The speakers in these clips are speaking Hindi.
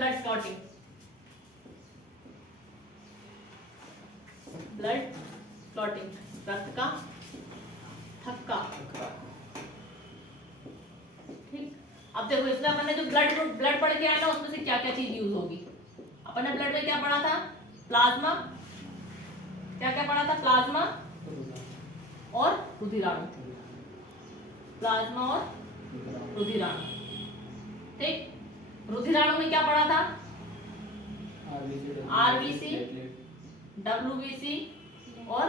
ब्लड क्लॉटिंग, ब्लड क्लॉटिंग, रक्त का थक्का। ठीक, अब देखो इसमें अपन ने जो ब्लड पढ़ के आया ना उसमें से क्या क्या चीज यूज होगी। अपन ने ब्लड में क्या पढ़ा था, प्लाज्मा, क्या क्या पढ़ा था, प्लाज्मा और रुधिराणु, प्लाज्मा और रुधिराणु। ठीक, रुधिराणु में क्या पढ़ा था, आरबीसी, डब्ल्यूबीसी और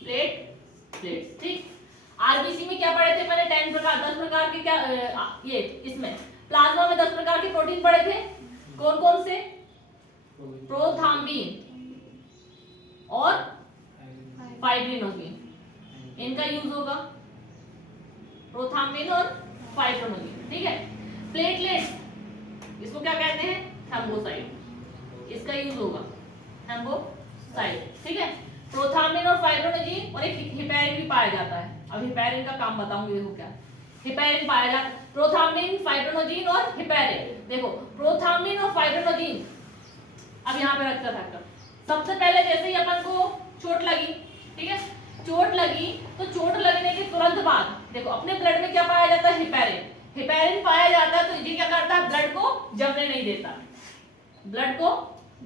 प्लेट्स। ठीक, आरबीसी में क्या पढ़े थे मैंने, 10 प्रकार के, क्या ये इसमें प्लाज्मा में 10 प्रकार के प्रोटीन पढ़े थे। कौन कौन से, प्रोथाम्बिन और फाइब्रिनोजिन, इनका यूज होगा, प्रोथाम्बिन और फाइब्रिनोजिन। ठीक है, प्लेटलेट्स, इसको क्या कहते हैं, थ्रोम्बोसाइट, इसका यूज होगा थ्रोम्बोसाइट। ठीक है, प्रोथाम्बिन और फाइब्रिनोजिन और एक हिपैरिन भी पाया जाता है। अब हिपैरिन का काम बताऊंगी, देखो क्या हिपैरिन पाया जाता है, प्रोथाम्बिन, फाइब्रिनोजिन और हिपैरिन। देखो प्रोथाम्बिन और फाइब्रिनोजिन, अब यहाँ पे रखकर सबसे पहले जैसे ही अपन को चोट लगी, ठीक है, चोट लगी तो चोट लगने के तुरंत बाद देखो अपने ब्लड में क्या पाया जाता है, हिपैरिन, हिपैरिन पाया जाता है। तो ये क्या करता है, ब्लड को जमने नहीं देता, ब्लड को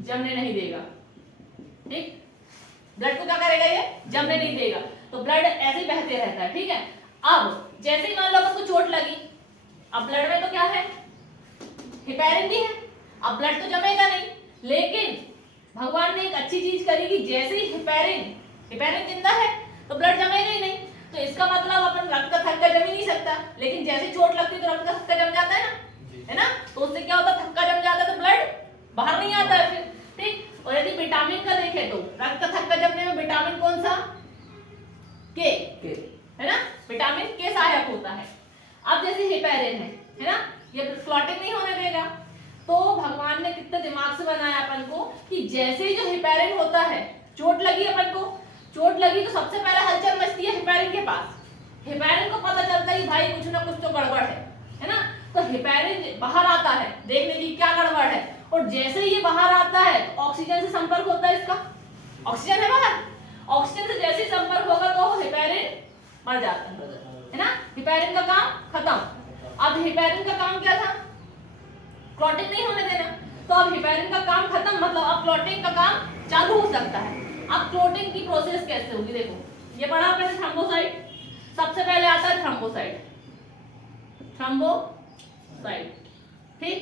जमने नहीं देगा। ठीक, ब्लड को क्या करेगा, ये जमने नहीं देगा, तो ब्लड ऐसे ही बहते रहता है। ठीक है, अब जैसे ही मान लो अपन को चोट लगी, अब ब्लड में तो क्या है, हिपैरिन भी है, अब ब्लड तो जमेगा नहीं, लेकिन भगवान ने एक अच्छी चीज करी कि जैसे ही हिपैरिन जिंदा है तो ब्लड जमेगा ही नहीं, तो इसका मतलब अपन रक्त का थक्का जम ही नहीं सकता। लेकिन जैसे चोट लगती है तो रक्त का थक्का जम जाता है ना, तो उससे क्या होता है, थक्का जम जाता है तो ब्लड बाहर नहीं आता है फिर। ठीक, और यदि विटामिन का देखें तो रक्त का थक्का जमने में विटामिन कौन सा, के, है ना, विटामिन के सहायक होता है। अब जैसे हिपैरिन है ना, ये क्लॉटिंग नहीं होने देगा, तो भगवान ने कितने दिमाग से बनाया अपन को कि जैसे ही जो हिपैरिन होता है, चोट लगी अपन को, चोट लगी तो सबसे पहले हलचल मचती है हिपैरिन के पास, हिपैरिन को पता चलता है कि भाई कुछ ना कुछ तो गड़बड़ है ना, तो हिपैरिन बाहर आता है देखने की क्या गड़बड़ है, और जैसे ही ये बाहर आता है तो ऑक्सीजन से संपर्क होता है इसका, ऑक्सीजन है बाहर, ऑक्सीजन से जैसे ही संपर्क होगा तो हिपैरिन मर जाता है ना, हिपैरिन का काम खत्म। अब हिपैरिन का काम क्या था, क्लॉटिंग नहीं होने देना, तो अब हिपैरिन का काम खत्म, मतलब अब क्लॉटिंग का काम चालू हो सकता है। अब क्लॉटिंग की प्रोसेस कैसे होगी, देखो ये पढ़ा आपने थ्रोम्बोसाइट, सबसे पहले आता है थ्रोम्बोसाइट, ठीक,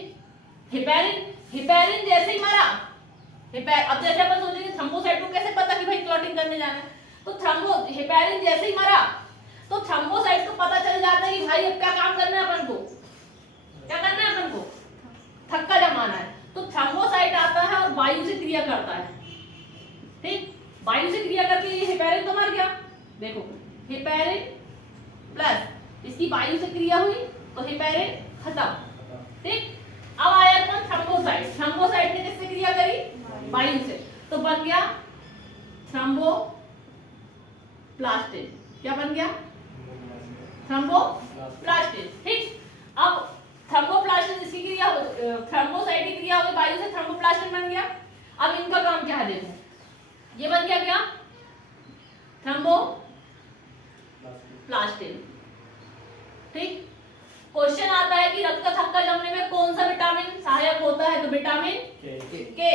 हिपैरिन जैसे ही मरा, अब जैसे अपन सोचेंगे थ्रोम्बोसाइट को कैसे पता कि भाई क्लॉटिंग करने जाना है, तो हिपैरिन जैसे ही मरा तो थ्रोम्बोसाइट को पता चल जाता है कि भाई अब क्या काम करना है अपन को, क्या करना है अपन को, थक्का जमाना है। तो थ्रोम्बोसाइट आता है और वायु से क्रिया करता है। ठीक, वायु से क्रिया करके ये हिपैरिन तो मर गया, देखो हिपैरिन प्लस इसकी वायु से क्रिया हुई तो हिपैरिन खत्म। ठीक, अब आया अपन थ्रोम्बोसाइट, थ्रोम्बोसाइट ने किससे क्रिया करी, वायु से, तो बन गया थ्रोम्बोप्लास्टिन, क्या बन गया, थ्रोम्बोप्लास्टिन। ठीक, अब थ्रोम्बोप्लास्टिन इसकी क्रिया, थ्रोम्बोसाइट की क्रिया हो गई वायु से, थ्रोम्बोप्लास्टिन बन गया। अब इनका काम क्या है, देखो ये बन गया क्या, थ्रोम्बोप्लास्टिन। ठीक, क्वेश्चन आता है कि रक्त का थक्का जमने में कौन सा विटामिन सहायक होता है, तो विटामिन के।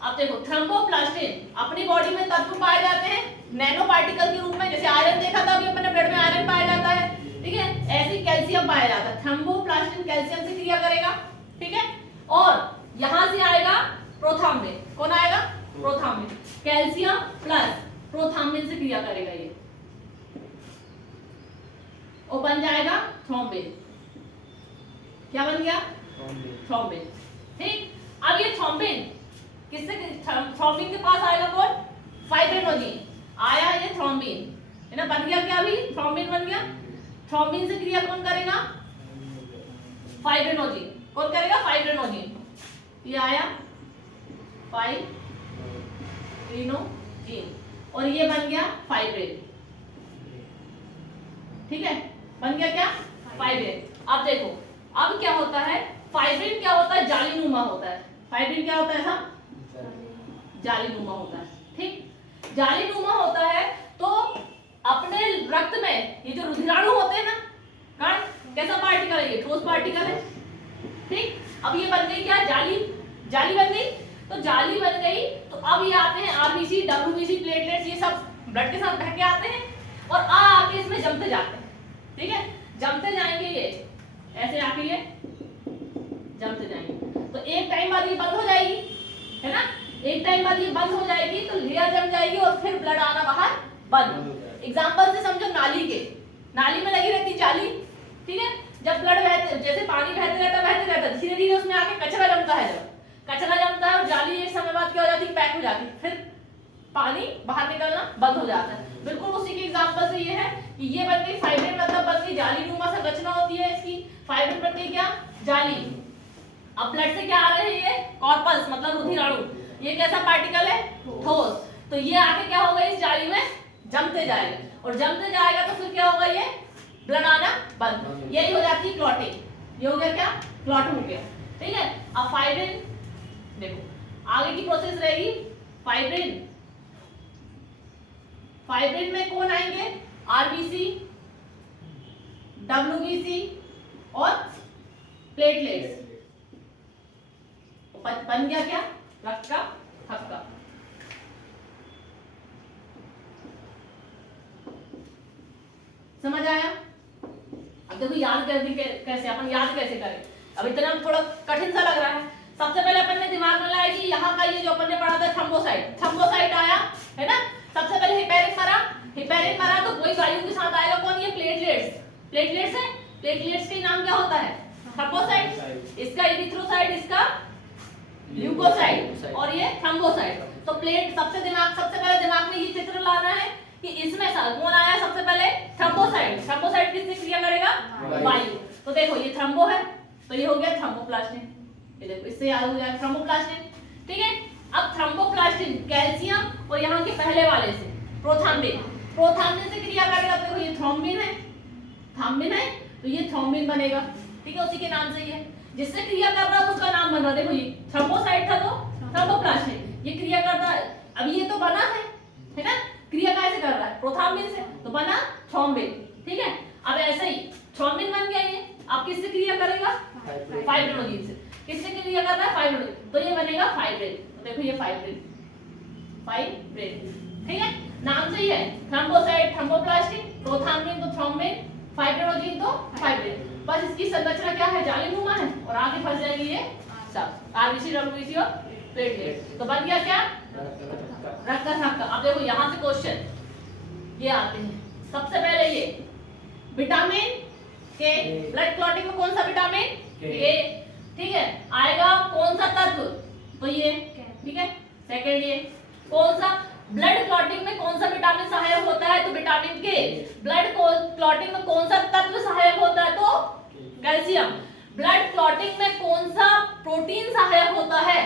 अब देखो थ्रोम्बोप्लास्टिन अपनी बॉडी में तत्व पाए जाते हैं नैनो पार्टिकल के रूप में, जैसे आयरन देखा था अभी अपने ब्लड में आयरन पाया जाता है, ठीक है, ऐसे ही कैल्शियम पाया जाता है, थ्रोम्बोप्लास्टिन कैल्शियम से क्रिया करेगा। ठीक है, और यहां से आएगा प्रोथाम्बिन, कौन आएगा, प्रोथाम्बिन, कैल्शियम प्लस प्रोथाम्बिन से क्रिया करेगा ये, और बन जाएगा थ्रोम्बिन, क्या बन गया, थ्रोम्बिन। ठीक, अब ये थ्रोम्बिन किससे, थ्रोम्बिन के पास आएगा कौन, फाइब्रिनोजिन, आया ये थ्रोम्बिन, है ना, बन गया क्या, अभी थ्रोम्बिन बन गया, थ्रोम्बिन से क्रिया कौन करेगा, फाइब्रिनोजिन, कौन करेगा, फाइब्रिनोजिन, ये आया फाइब्रिनोजिन, और ये बन गया फाइब्रिन। ठीक है, बन गया क्या, फाइब्रिन। अब देखो अब क्या होता है, फाइब्रिन क्या होता है, नुमा होता है। फाइब्रिन क्या होता है साहब? जाली नुमा होता है। ठीक, जाली नुमा होता है तो अपने रक्त में ये जो रुधिराणु होते हैं ना, कण, कैसा पार्टिकल है ये? ठोस पार्टिकल है। ठीक, अब ये बन गई क्या? जाली। जाली बन गई, तो जाली बन गई तो अब ये आते हैं आरबीसी, डब्ल्यूबीसी, प्लेटलेट्स, ये सब ब्लड के साथ बह के आते हैं और आके इसमें जमते जाते हैं। ठीक है, जमते जाएंगे ये ऐसे आके ये जमते जाएंगे, तो एक टाइम बाद ये बंद हो जाएगी, है ना? एक टाइम बाद ये बंद हो जाएगी तो लेयर जम जाएगी और फिर ब्लड आना बाहर बंद। एग्जांपल से समझो नाली के, नाली में लगी रहती जाली, ठीक है? जब ब्लड बहते, जैसे पानी बहते रहता धीरे धीरे उसमें आके कचरा जमता है। जब कचरा जमता है और जाली एक समय बाद क्या हो जाती है? पैक हो जाती है, फिर पानी बाहर निकलना बंद हो जाता है। बिल्कुल उसी के एग्जांपल से ये है कि ये बन गई फाइब्रिन, मतलब बन गई जाली नुमा संरचना होती है इसकी। फाइब्रिन बन गई क्या? जाली। अब ब्लड से क्या आ रहे हैं? ये कॉर्पस मतलब रुधिराणु, ये कैसा पार्टिकल है? ठोस। तो ये आके क्या होगा? इस जाली में जमते जाएगा और जमते जाएगा तो फिर क्या होगा? ये ब्लड आना बंद, यही हो जाती है क्लॉटिंग। ये हो गया क्या? क्लॉट हो गया। ठीक है, अब फाइब्रिन देखो आगे की प्रोसेस रहेगी। फाइब्रिन, फाइब्रिन में कौन आएंगे? आरबीसी, डब्ल्यूबीसी और प्लेटलेट्स। बन गया क्या? रक्त का थक्का। समझ आया? अब देखो याद करने के कैसे, अपन याद कैसे करें? अब इतना थोड़ा कठिन सा लग रहा है। सबसे पहले अपन ने दिमाग में लाया कि यहाँ का ये जो अपन ने पढ़ा था थ्रोम्बोसाइट, थ्रोम्बोसाइट आया है ना? सबसे पहले हिपेरिन मरा, हिपेरिन मरा तो कोई वायु के साथ आएगा कौन? ये प्लेटलेट्स। प्लेटलेट्स है, प्लेटलेट्स का नाम क्या होता है? थ्रोम्बोसाइट। इसका इरिथ्रोसाइट, इसका ल्यूकोसाइट और ये थ्रोम्बोसाइट। तो प्लेट सबसे पहले दिमाग में ये चित्र लाना है कि इसमें कौन आया सबसे पहले? थ्रोम्बोसाइट। थ्रोम्बोसाइट किससे क्रिया करेगा? वायु। तो देखो ये थ्रोम्बो है तो ये हो गया थ्रोम्बोप्लास्टिन। ये देखो इससे याद हो जाएगा थ्रोम्बोप्लास्टिन। ठीक है, अब थ्रोम्बोप्लास्टिन कैल्शियम और यहाँ के पहले वाले से प्रोथाम्बिन, प्रोथाम्बिन से क्रिया करेगा। तो देखो ये थ्रोम्बिन है, थ्रोम्बिन है तो ये थ्रोम्बिन बनेगा। ठीक है, उसी के नाम से ही है, जिससे क्रिया कर रहा है उसका नाम बन रहा। देखो ये थ्रोम्बोसाइट था तो थ्रोम्बोप्लास्टिन, ये क्रिया करता है। अब ये तो बना है ना? क्रिया कैसे कर रहा है? प्रोथाम्बिन से, तो बना थ्रोम्बिन। ठीक है, अब ऐसे ही थ्रोम्बिन बन गया ये। अब किससे क्रिया करेगा? फाइब्रिनोजेन से। किससे क्रिया कर रहा है? फाइब्रिनोजेन, तो ये बनेगा फाइब्रिन। तो देखो ये फाइब्रिन, फाइब्रिन। ठीक है, नाम से ही है। थ्रोम्बोसाइट थ्रोम्बोप्लास्टिन, प्रोथाम्बिन तो थ्रोम्बिन, फाइब्रिनोजेन तो फाइब्रिन। बस इसकी संरचना क्या है? जालीनुमा है और आगे फंस जाएगी ये सब आरबीसी, डब्ल्यूबीसी और प्लेटलेट। तो बन गया क्या? रक्त का थक्का। अब देखो यहाँ से क्वेश्चन ये आते हैं। सबसे पहले ये विटामिन के, ब्लड क्लॉटिंग में कौन सा विटामिन? के। ठीक है, आएगा कौन सा तत्व? तो ये। ठीक है, सेकंड ये कौन सा? ब्लड क्लॉटिंग में कौन सा विटामिन सहायक होता है? तो विटामिन के। ब्लड क्लॉटिंग में कौन सा तत्व सहायक होता है? तो कैल्शियम। ब्लड क्लॉटिंग में कौन सा प्रोटीन सहायक होता है?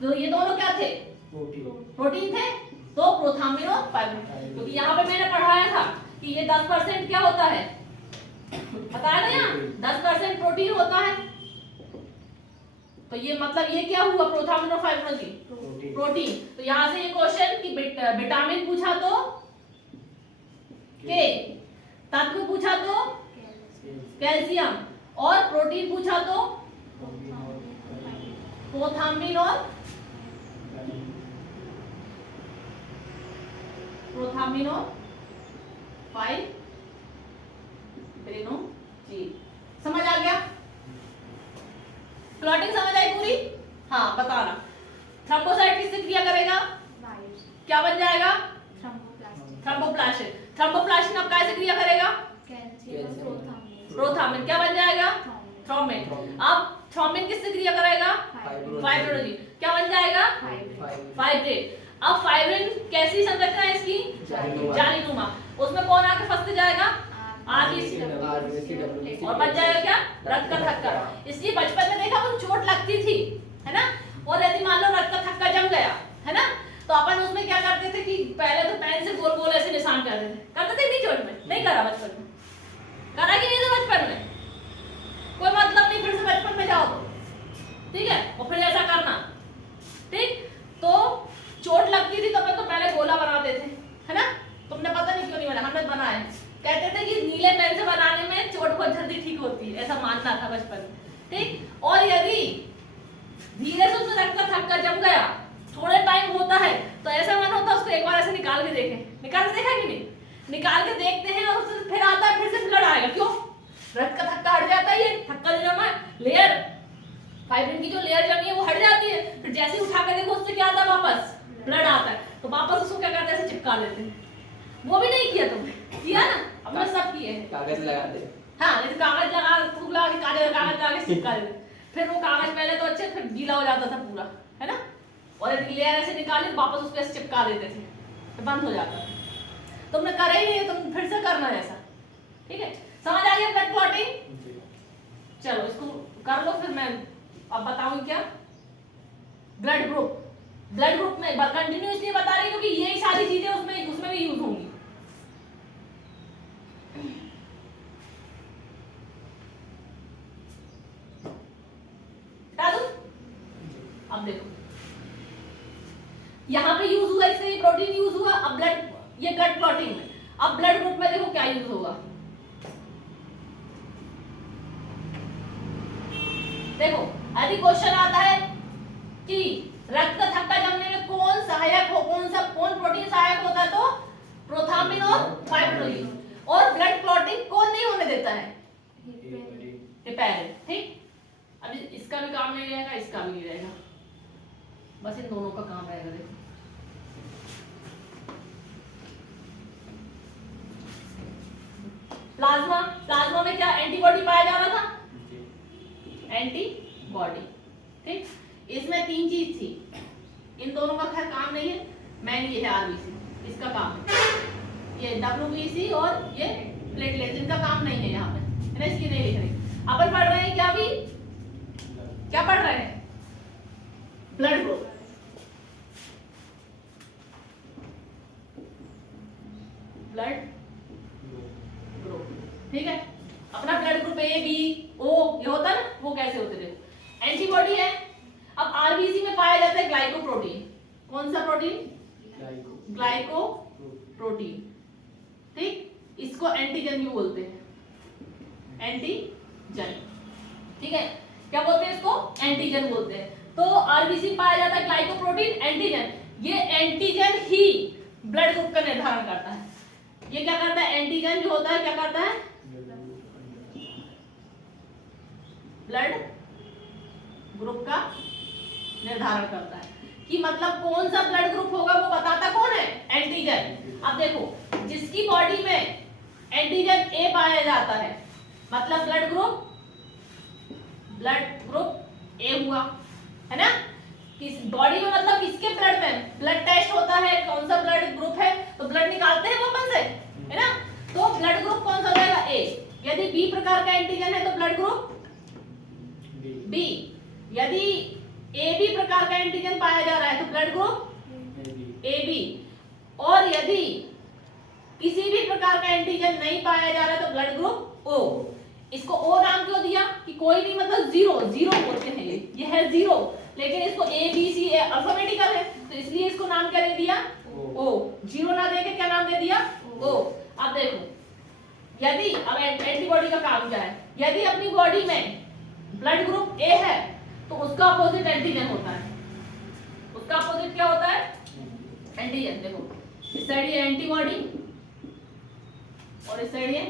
तो ये दोनों क्या थे? प्रोटीन थे, तो प्रोथाम्बिन और फाइब्रिन। क्योंकि यहाँ पे मैंने पढ़ाया था कि ये 10% क्या होता है? बताया ना, यहाँ 10% प्रोटीन होता है। तो ये मतलब ये क्या हुआ? प्रोथाम्बिन और फाइब्रिनोजेन, प्रोटीन। तो यहाँ से ये क्वेश्चन कि विटामिन पूछा तो के, तत्व पूछा तो कैल्शियम और प्रोटीन पूछा तो प्रोथाम्बिन और फाइब्रिनोजेन। समझ आ गया? क्लॉटिंग समझ आई पूरी? हाँ, बताना। थ्रोम्बोसाइट किससे क्रिया करेगा? क्या बन जाएगा? थ्रोम्बोप्लास्टिन। थ्रोम्बोप्लास्टिन अब कैसे क्रिया करेगा? प्रोथाम्बिन। क्या बन जाएगा? थ्रोम्बिन। अब थ्रोम्बिन किससे क्रिया करेगा? फाइब्रिनोजेन। क्या बन जाएगा? फाइब्रिन। अब फाइब्रिन कैसी संरचना है इसकी? जालीनुमा। उसमें कौन आके फंसते जाएगा? आरबीसी और बच जाएगा क्या? रक्त का थक्का। इसलिए बचपन में देखा वो चोट लगती थी, है ना? और यदि मान लो रक्त का थक्का जम गया, है ना, तो अपन उसमें क्या करते थे कि पहले तो पेन से गोल गोल ऐसे निशान करते थे नहीं चोट में? नहीं करा बचपन में? करा कि नहीं था बचपन में? कोई मतलब नहीं, फिर से बचपन में जाओ तो। ठीक ठीक है, और फिर ऐसा करना, ठीक। तो चोट लगती थी तो पहले गोला बनाते थे, है ना, तुमने पता नहीं क्यों नहीं बना, हमने बनाया। कहते थे कि नीले पेन से बनाने में चोट बहुत जल्दी ठीक होती है, ऐसा मानना था बचपन में, ठीक। और यदि धीरे से उसमें रक्त का थक्का जम गया, थोड़े टाइम होता है, तो ऐसा मन होता है उसको एक बार ऐसे निकाल के देखें, निकाल के देखा कि नहीं, निकाल के देखते हैं और उससे फिर आता है, फिर से ब्लड आएगा, क्यों, रक्त का थक्का हट जाता है, ये थक्का जो जमा है, लेयर फाइब्रिन की जो लेयर जमी है वो हट जाती है, फिर जैसे ही उठा के देखो उससे क्या आता है, वापस ब्लड आता है, तो वापस उसको क्या करते हैं, ऐसे चिपका देते हैं। वो भी नहीं किया तुमने, किया ना, हमने सब किए हैं, कागज लगा दे। हाँ, जैसे कागज लगा, थूक लगा के कागज लगा के चिपका देते, फिर वो कागज पहले तो अच्छे, फिर गीला हो जाता था पूरा, है ना, और लेयर ऐसे निकाली वापस उसको ऐसे चिपका देते थे, तो बंद हो जाता था। तुमने करे ही नहीं, तुम फिर से करना ऐसा, ठीक है, समझ आ गया ब्लड क्लॉटिंग। चलो इसको कर लो, फिर मैं अब बताऊं क्या, ब्लड ग्रुप। ब्लड ग्रुप में कंटिन्यू इसलिए बता रही हूँ क्योंकि यही सारी चीजें उसमें भी यूज होंगी। बता दूं, अब देखो यहाँ पे यूज हुआ, इससे प्रोटीन यूज हुआ, अब ब्लड, ये ब्लड क्लॉटिंग में, अब ब्लड ग्रुप में देखो क्या यूज होगा। देखो यदि क्वेश्चन आता है कि रक्त का थक्का जमने में कौन सहायक हो, कौन प्रोटीन सहायक होता है, तो प्रोथाम्बिन और फाइब्रिनोजेन, और ब्लड क्लॉटिंग कौन नहीं होने देता है, हेपेरिन, ठीक। अब इसका भी काम नहीं रहेगा, इसका भी नहीं रहेगा, बस इन दोनों का काम रहेगा। देखो प्लाज्मा, प्लाज्मा में क्या एंटीबॉडी पाया जा रहा था, एंटीबॉडी, ठीक। इसमें तीन चीज थी, इन दोनों का खैर काम नहीं है, मेन ये है आरबीसी, इसका काम है, ये डब्ल्यूबीसी और ये प्लेटलेट, इनका काम नहीं है यहाँ पे, इसकी नहीं लिख रही। अपन पढ़ रहे हैं क्या, भी क्या पढ़ रहे हैं, ब्लड ग्रुप। ब्लड ग्रुप, ठीक है, अपना blood group A B O ये होता है ना, वो कैसे होते थे, एंटीबॉडी है। अब आरबीसी में पाया जाता है ग्लाइकोप्रोटीन, कौन सा प्रोटीन, ग्लाइकोप्रोटीन, ठीक। इसको एंटीजन भी बोलते हैं, एंटीजन, ठीक है, क्या बोलते हैं इसको, एंटीजन बोलते हैं। तो आरबीसी पाया जाता है ग्लाइकोप्रोटीन, एंटीजन, ये एंटीजन ही ब्लड ग्रुप का निर्धारण करता है। ये क्या करता है, एंटीजन जो होता है क्या करता है, ब्लड ग्रुप का निर्धारण करता है, कि मतलब कौन सा ब्लड ग्रुप होगा वो बताता कौन है, एंटीजन। अब देखो जिसकी बॉडी में एंटीजन ए पाया जाता है, मतलब ब्लड ग्रुप ए हुआ, है ना, किस बॉडी में, मतलब किसके ब्लड में, ब्लड टेस्ट होता है कौन सा ब्लड ग्रुप है, तो ब्लड निकालते हैं वो अपन से, है ना, तो ब्लड ग्रुप कौन सा रहेगा, ए। यदि बी प्रकार का एंटीजन है तो ब्लड ग्रुप बी, यदि ए बी प्रकार का एंटीजन पाया जा रहा है तो ब्लड ग्रुप ए बी, और यदि किसी भी प्रकार का एंटीजन नहीं पाया जा रहा है तो ब्लड ग्रुप ओ। इसको ओ नाम क्यों दिया, कि कोई नहीं, मतलब जीरो, जीरो बोलते हैं ये है जीरो, लेकिन इसको ए बी सी अल्फाबेटिकल है, तो इसलिए इसको नाम क्या दे दिया, ओ, जीरो ना देके क्या नाम दे दिया, ओ। अब देखो यदि, अब एंटीबॉडी का काम क्या है, यदि अपनी बॉडी में ब्लड ग्रुप ए है तो उसका अपोजिट एंटीजन होता है, उसका अपोजिट क्या होता है, एंटीजन। देखो इस साइड ये एंटीबॉडी और इस साइड ये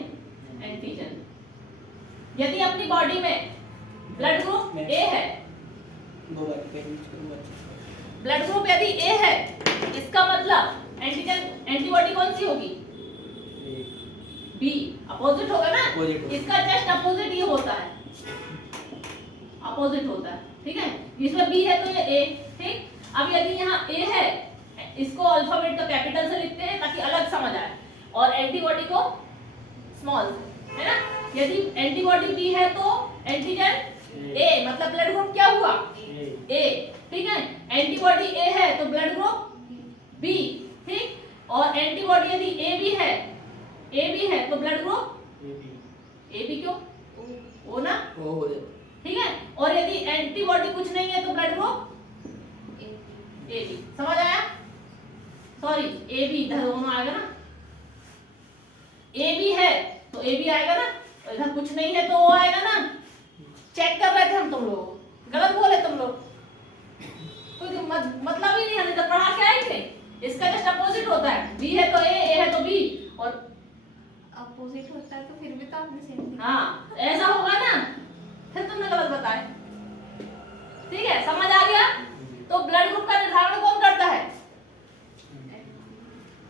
एंटीजन। यदि अपनी बॉडी में ब्लड ग्रुप ए है, ब्लड ग्रुप यदि ए है, इसका मतलब एंटीजन, एंटीबॉडी कौन सी होगी, बी, अपोजिट होगा ना, इसका जस्ट अपोजिट ये होता है, अपोजिट होता है, ठीक है, इसमें बी है तो ये ए, ठीक। अब यदि यहाँ ए है, इसको अल्फाबेट का कैपिटल से लिखते हैं ताकि अलग समझ आए, और एंटीबॉडी को स्मॉल से, है ना। यदि एंटीबॉडी बी है तो एंटीजन ए, मतलब ब्लड ग्रुप क्या हुआ, ए, ठीक है। एंटीबॉडी ए है तो ब्लड ग्रुप बी, ठीक। और एंटीबॉडी यदि ए बी है तो ब्लड ग्रुप ए बी, क्यों, ओ ना, ओ हो जाए, ठीक है। और यदि एंटीबॉडी कुछ नहीं है ए बी, समझ आया? सॉरी ए बी इधर दोनों आएगा ना, ए बी है तो ए बी आएगा ना, और इधर कुछ नहीं है तो वो आएगा ना। चेक कर रहे थे हम, तुम लोग गलत बोले तुम लोग, कोई मतलब ही नहीं है, तो पढ़ा के आए थे। इसका जस्ट अपोजिट होता है, बी है तो ए है तो बी, और अपोजिट होता है तो फिर भी तो आपने सेम। हाँ ऐसा होगा ना, फिर तुमने गलत बताया। ठीक है, समझ आ गया? तो ब्लड ग्रुप का निर्धारण कौन करता है?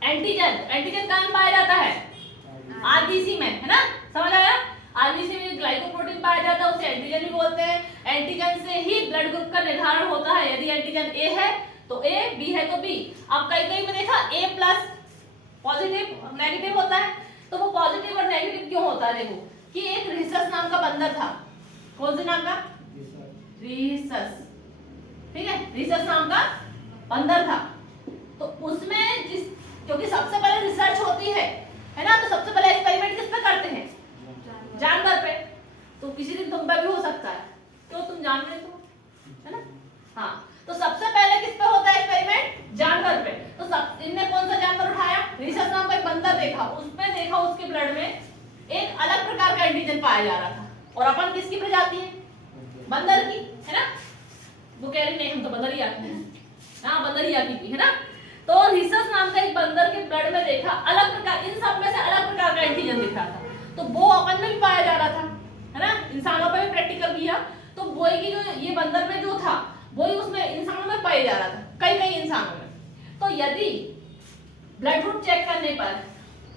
एंटीजन। एंटीजन कहाँ पाया जाता है? आरबीसी में, है ना? समझ आया? आरबीसी में ग्लाइकोप्रोटीन पाया जाता है, उसे एंटीजन भी बोलते हैं। एंटीजन से ही ब्लड ग्रुप का निर्धारण होता है। यदि एंटीजन ए है तो ए, बी है तो बी। अब कई कई में देखा ए प्लस पॉजिटिव और नेगेटिव होता है, तो वो पॉजिटिव और नेगेटिव क्यों होता है? देखो कि एक रिसस नाम का बंदर था। कौन से नाम का? रिसस। ठीक है, रिसस नाम का बंदर था। तो उसमें जिस, क्योंकि सबसे पहले रिसर्च होती है ना, तो सबसे पहले एक्सपेरिमेंट किस पे करते हैं? जानवर पे। तो किसी दिन तुम पे भी हो सकता है, तो तुम जानवर तो, है ना? हाँ, तो सबसे पहले किस पे होता है एक्सपेरिमेंट? जानवर पे। तो सब इनने कौन सा जानवर उठाया? रिसस नाम का एक बंदर देखा, उसमें देखा उसके ब्लड में एक अलग प्रकार का एंटीजन पाया जा रहा था। और अपन किसकी प्रजाति है? बंदर की, है ना? वो कह रही नहीं हम तो बंदरिया की हैं। हाँ, बंदरिया की, है ना? तो रिसस नाम का एक बंदर के ब्लड में देखा अलग प्रकार, इन सब में से अलग प्रकार का एंटीजन दिख रहा था। तो वो अपन में भी पाया जा रहा था, है ना? इंसानों पे भी प्रैक्टिकल किया, तो वही की जो ये बंदर में जो था वही उसमें इंसानों में पाया जा रहा था, कई कई इंसानों में। तो यदि ब्लड ग्रुप चेक करने पर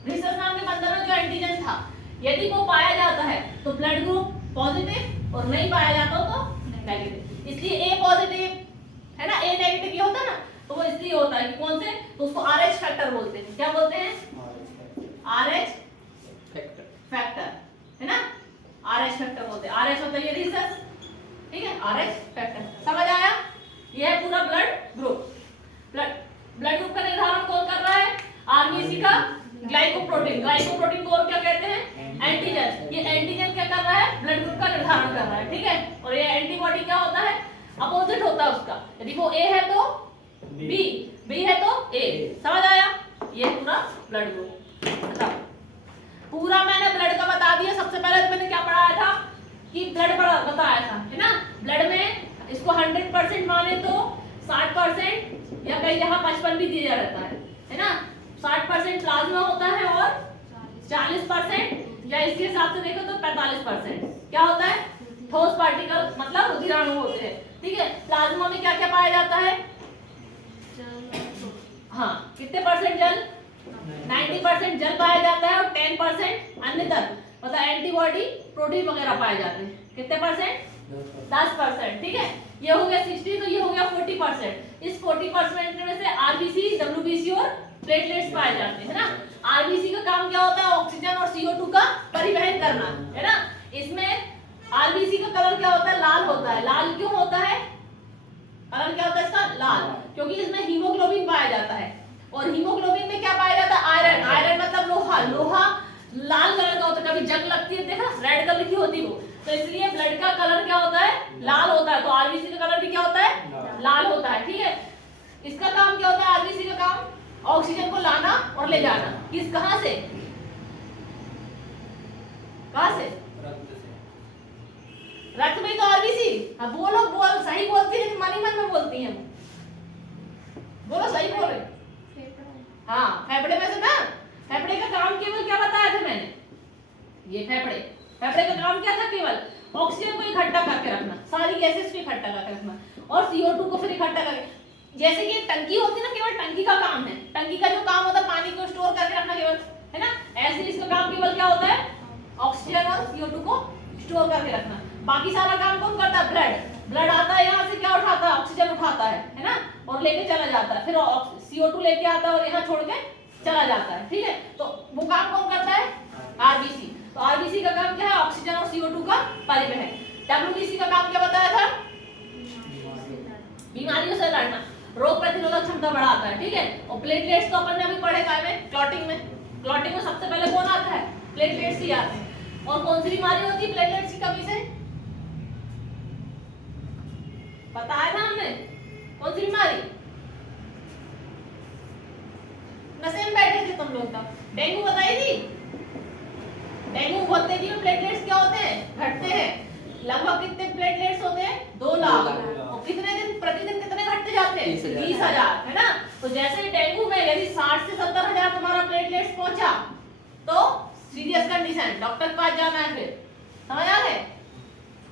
रिसस नाम के बंदर में जो एंटीजन था यदि वो पाया जाता है तो ब्लड ग्रुप पॉजिटिव, और नहीं पाया जाता तो नेगेटिव। इसलिए ए पॉजिटिव, है ना, ए नेगेटिव ये होता है ना, तो वो इसलिए होता है कि कौन से, तो उसको आरएच फैक्टर बोलते हैं। क्या बोलते हैं? आरएच फैक्टर, है ना? आरएच फैक्टर बोलते हैं। आरएच होता है ये रिसस, ठीक है, आरएच फैक्टर। समझ आया? ये है पूरा ब्लड ग्रुप। ब्लड ग्रुप का निर्धारण कौन कर रहा है? आरबीसी का ग्लाइकोप्रोटीन। ग्लाइकोप्रोटीन को और क्या कहते हैं? एंटीजन। ये एंटीजन क्या कर रहा है? ब्लड ग्रुप का निर्धारण कर रहा है, ठीक है। और ये एंटीबॉडी क्या होता है? अपोजिट होता है उसका। यदि वो ए है तो बी, बी है तो ए। समझ आया? ये पूरा ब्लड ग्रुप। बताओ, पूरा मैंने ब्लड का बता दिया। सबसे पहले तो मैंने क्या पढ़ाया था कि ब्लड बताया था, है ना? ब्लड में इसको 100% माने तो 60% या कई जगह 55 भी दिया रहता है ना? 60% प्लाज्मा होता है और 40% या इसके हिसाब से देखो तो 45% क्या होता है? ठोस पार्टिकल, मतलब रुधिराणु होते हैं, ठीक है। प्लाज्मा में क्या क्या पाया जाता है? हाँ, कितने परसेंट जल? 90% जल पाया जाता है और 10% अन्य तत्व, मतलब एंटीबॉडी, प्रोटीन वगैरह पाए जाते हैं। कितने परसेंट? 10%, ठीक है। ये हो गया 60, तो ये हो गया 40%। इस 40% में से आरबीसी, डब्ल्यूबीसी और प्लेटलेट्स पाए जाते हैं, है ना? आरबीसी का काम क्या होता है? ऑक्सीजन और CO2 का परिवहन करना, है ना? इसमें आरबीसी का कलर क्या होता है? लाल होता है। लाल क्यों होता है? कलर क्या होता है इसका? लाल, क्योंकि इसमें हीमोग्लोबिन पाया जाता है। और हीमोग्लोबिन में क्या पाया जाता है? आयरन। आयरन मतलब लोहा। लोहा लाल कलर का होता है। कभी जंग लगती है, देखा रेड कलर की होती है वो, तो इसलिए ब्लड का कलर क्या होता है? लाल होता है। तो आरबीसी का कलर भी क्या होता है? लाल होता है, ठीक है। इसका काम क्या होता है? आरबीसी का काम ऑक्सीजन को लाना और ले जाना। किस, कहां से? कहां से? रक्त में तो आरबीसी। अब वो लोग बोल सही बोलती है, मन ही मन में बोलती हैं। बोलो सही बोल रहे। हाँ, फेफड़े में से ना, फेफड़े का काम केवल क्या बताया था मैंने? ये फेफड़े का काम क्या था? केवल ऑक्सीजन को इकट्ठा करके रखना, सारी गैसेस को इकट्ठा करके रखना, और CO2 को फिर इकट्ठा करके। जैसे कि टंकी होती है ना, केवल टंकी का काम है। टंकी का जो काम होता है पानी को स्टोर करके रखना केवल, है ना? ऐसे इसका काम केवल क्या होता है? ऑक्सीजन और CO2 को स्टोर करके रखना। बाकी सारा काम कौन करता है? ब्लड आता है, यहाँ से क्या उठाता है? ऑक्सीजन उठाता है ना? और लेके चला जाता है, फिर CO2 लेके आता है और यहाँ छोड़ के चला जाता है, ठीक है। तो वो काम कौन करता है? आरबीसी। तो आरबीसी का काम क्या है? ऑक्सीजन और CO2 का परिवहन। डब्ल्यूबीसी का काम क्या बताया था? बीमारियों से लड़ना, रोग प्रतिरोधक क्षमता बढ़ाता है, ठीक है। और प्लेटलेट्स तो अपन ने अभी पढ़े काय में? क्लॉटिंग में। क्लॉटिंग में सबसे पहले कौन आता है? प्लेटलेट्स ही आते हैं। और कौन सी बीमारी होती है प्लेटलेट्स की कमी से? बताया था हमने, कौन सी बीमारी? कैसे में बैठे थे तुम लोग तब? डेंगू बताई थी। डेंगू बहुत तेजी में प्लेटलेट्स क्या होते हैं, घटते हैं। लगभग कितने प्लेटलेट्स होते हैं? 2 लाख। और कितने दिन प्रतिदिन कितने घटते जाते हैं? 20,000, है ना। तो जैसे डेंगू में यदि 60 से 70,000 तुम्हारा प्लेटलेट्स पहुंचा तो सीरियस कंडीशन, डॉक्टर के पास जाना है। फिर समझ आ गए?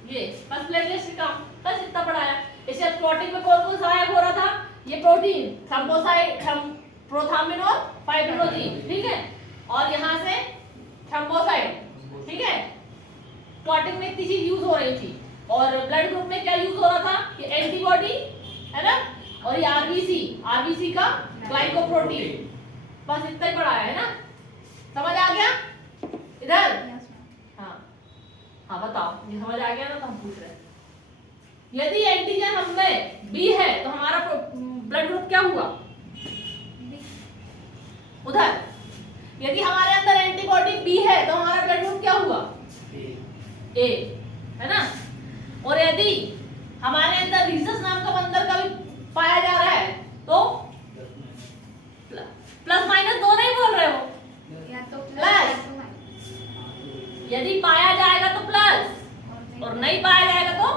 ये बस प्लेटलेट्स का काम, बस इतना पढ़ाया। इससे क्लॉटिंग में कौन कौन सहायक हो रहा था? ये प्रोटीन थ्रोम्बोसाइट, प्रोथाम्बिन और फाइब्रिनोजेन, ठीक है। और यहाँ से थ्रोम्बोसाइट, ठीक है। क्लॉटिंग में इतनी चीज यूज हो रही थी। और ब्लड ग्रुप में क्या यूज हो रहा था? ये एंटीबॉडी, है ना। और ये आरबीसी, आरबीसी का ग्लाइकोप्रोटीन। बस इतना ही पढ़ाया है ना, समझ आ गया? इधर हाँ हाँ बताओ, ये समझ आ गया ना? तो हम पूछ रहे हैं यदि एंटीजन हम में बी है तो हमारा ब्लड ग्रुप क्या हुआ? उधर यदि हमारे अंदर एंटीबॉडी बी है तो हमारा ब्लड ग्रुप क्या हुआ? ए, है ना। और यदि हमारे अंदर रीसस नाम का बंदर का भी पाया जा रहा है तो प्लस माइनस दोनों ही बोल रहे हो? या तो प्लस, यदि पाया जाएगा तो प्लस और नहीं पाया जाएगा तो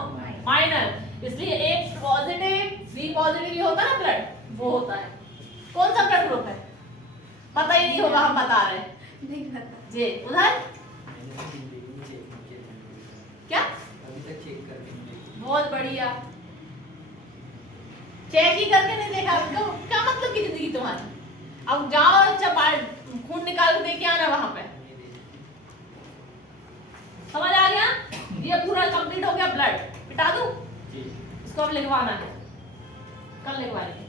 माइनस। इसलिए एक पॉजिटिव बी पॉजिटिव ही होता है ना ब्लड, वो होता है। कौन सा ब्लड ग्रुप है? पता ही नहीं होगा, हम बता रहे हैं। नहीं पता जी उधर क्या? बहुत बढ़िया, चेक ही करके नहीं देखा। क्या मतलब की जिंदगी तुम्हारी? अब जाओ खून निकाल के देके आना वहां पे। समझ आ गया? ये पूरा कंप्लीट हो गया ब्लड। मिटा दूं इसको? अब लिखवाना है, कल लिखवाएंगे।